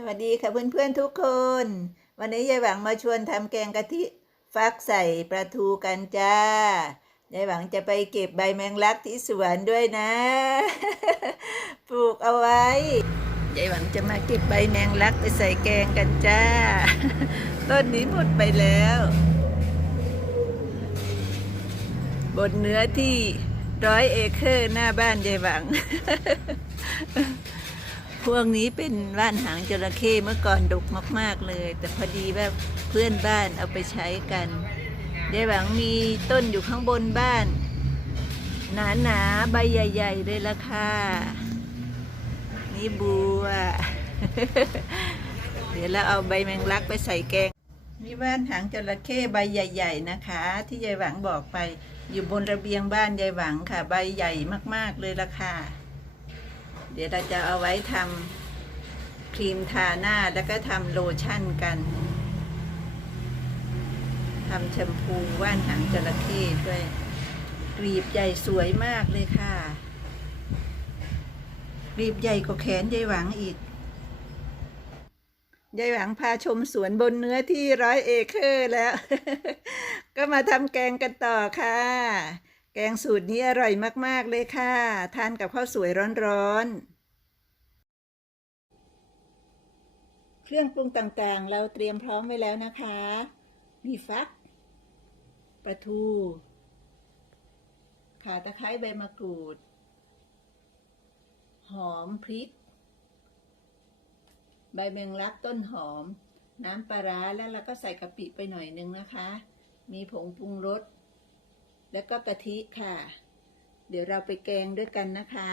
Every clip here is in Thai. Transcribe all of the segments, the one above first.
สวัสดีค่ะเพื่อนๆทุกคน วันนี้ยายหวังมาชวนทำแกงกะทิฟักใส่ปลาทูกันจ้ายายหวังจะไปเก็บใบแมงลักที่สวนด้วยนะ ปลูกเอาไว้ยายหวังจะมาเก็บใบแมงลักไปใส่แกงกันจ้า ต้นนี้หมดไปแล้ว บนเนื้อที่ร้อยเอเคอร์หน้าบ้านยายหวัง พวกนี้เป็นว่านหางจระเข้เมื่อก่อนดกมาก ๆเลย แต่พอดีแบบเพื่อนบ้านเอาไปใช้กันยายหวังมีต้นอยู่ข้างบนบ้าน หนาๆใบใหญ่ๆเลยละค่ะนี่บัว เดี๋ยวเราเอาใบแมงลักไปใส่แกงนี่บ้านหางจระเข้ใบใหญ่ ๆนะคะ ที่ยายหวังบอกไปอยู่บนระเบียงบ้านยายหวังค่ะ ใบใหญ่มากๆเลยละค่ะ เดี๋ยวเราจะเอาไว้ทำครีมทาหน้าแล้วก็ทำโลชั่นกันทำแชมพูว่านหางจระเข้ด้วยกรีบใหญ่สวยมากเลยค่ะกรีบใหญ่กว่าแขนยายหวังอีกยายหวังพาชมสวนบนเนื้อที่ร้อยเอเคอร์แล้ว ก็มาทำแกงกันต่อค่ะ แกงสูตรนี้อร่อยมาก ๆ เลยค่ะ ทานกับข้าวสวยร้อน ๆ เครื่องปรุงต่างๆ เราเตรียมพร้อมไว้แล้วนะคะ มีฟักปลาทู ข่าตะไคร้ใบมะกรูด หอมพริก ใบแมงลักต้นหอม น้ำปลาร้าแล้วเราก็ใส่กะปิไปหน่อยนึงนะคะ มีผงปรุงรส แล้วก็กะทิค่ะ เดี๋ยวเราไปแกงด้วยกันนะคะ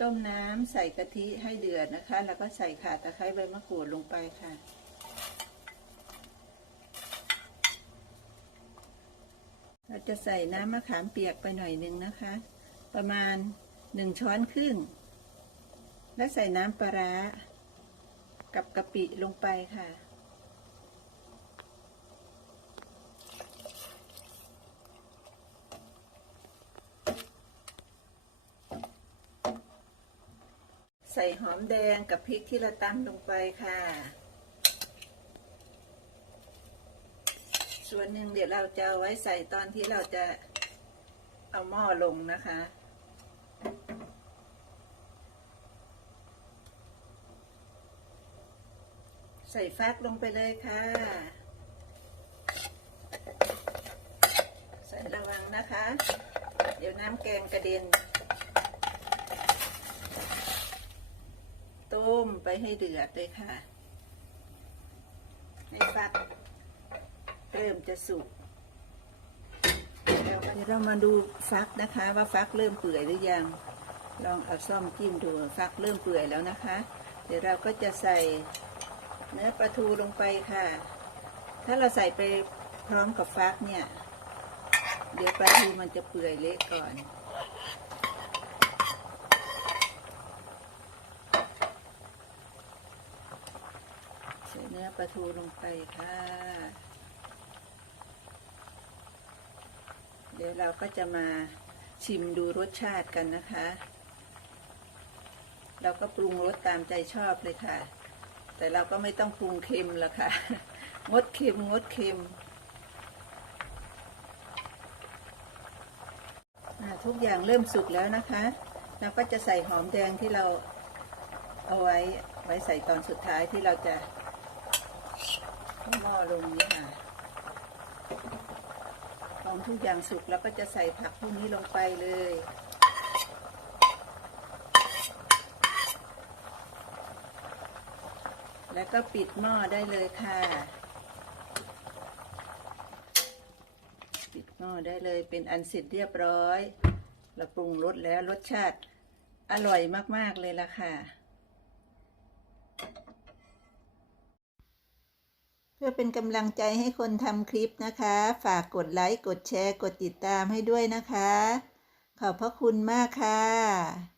ต้มน้ำใส่กะทิให้เดือดนะคะ แล้วก็ใส่ข่าตะไคร้ใบมะกรูดลงไปค่ะ เราจะใส่น้ำมะขามเปียกไปหน่อยนึงนะคะ ประมาณหนึ่งช้อนครึ่ง และใส่น้ำปลาร้ากับกะปิลงไปค่ะ ส่หอมแดงกับพริกที่เราตำลงไปค่ะ ส่วนหนึ่งเดี๋ยวเราจะเอาไว้ใส่ตอนที่เราจะเอาหม้อลงนะคะ ใส่ฟักลงไปเลยค่ะ ใส่ระวังนะคะ เดี๋ยวน้ำแกงกระเด็น ต้ มไปให้เดือดเลยค่ะ ให้ฟักเริ่มจะสุกแล้วเดี๋ยวเรามาดูฟักนะคะ ว่าฟักเริ่มเปื่อยหรือยัง ลองเอาซ่อมจิ้มดูฟักเริ่มเปื่อยแล้วนะคะ เดี๋ยวเราก็จะใส่เนื้อปลาทูลงไปค่ะ ถ้าเราใส่ไปพร้อมกับฟักเนี่ย เดี๋ยวปลาทูมันจะเปื่อยเละก่อน ใส่เนื้อปลาทูลงไปค่ะ เดี๋ยวเราก็จะมาชิมดูรสชาติกันนะคะ เราก็ปรุงรสตามใจชอบเลยค่ะ แต่เราก็ไม่ต้องปรุงเค็มละค่ะ งดเค็มงดเค็มทุกอย่างเริ่มสุกแล้วนะคะ เราก็จะใส่หอมแดงที่เราเอาไว้ไว้ใส่ตอนสุดท้ายที่เราจะ หม้อลงนี้ค่ะพอทุกอย่างสุกแล้วก็จะใส่ผักพวกนี้ลงไปเลยแล้วก็ปิดหม้อได้เลยค่ะ ปิดหม้อได้เลยเป็นอันเสร็จเรียบร้อย เราปรุงรสแล้วรสชาติอร่อยมาก ๆ เลยล่ะค่ะ พื่อเป็นกำลังใจให้คนทำคลิปนะคะ ฝากกดไลค์ กดแชร์ กดติดตามให้ด้วยนะคะ ขอบพระคุณมากค่ะ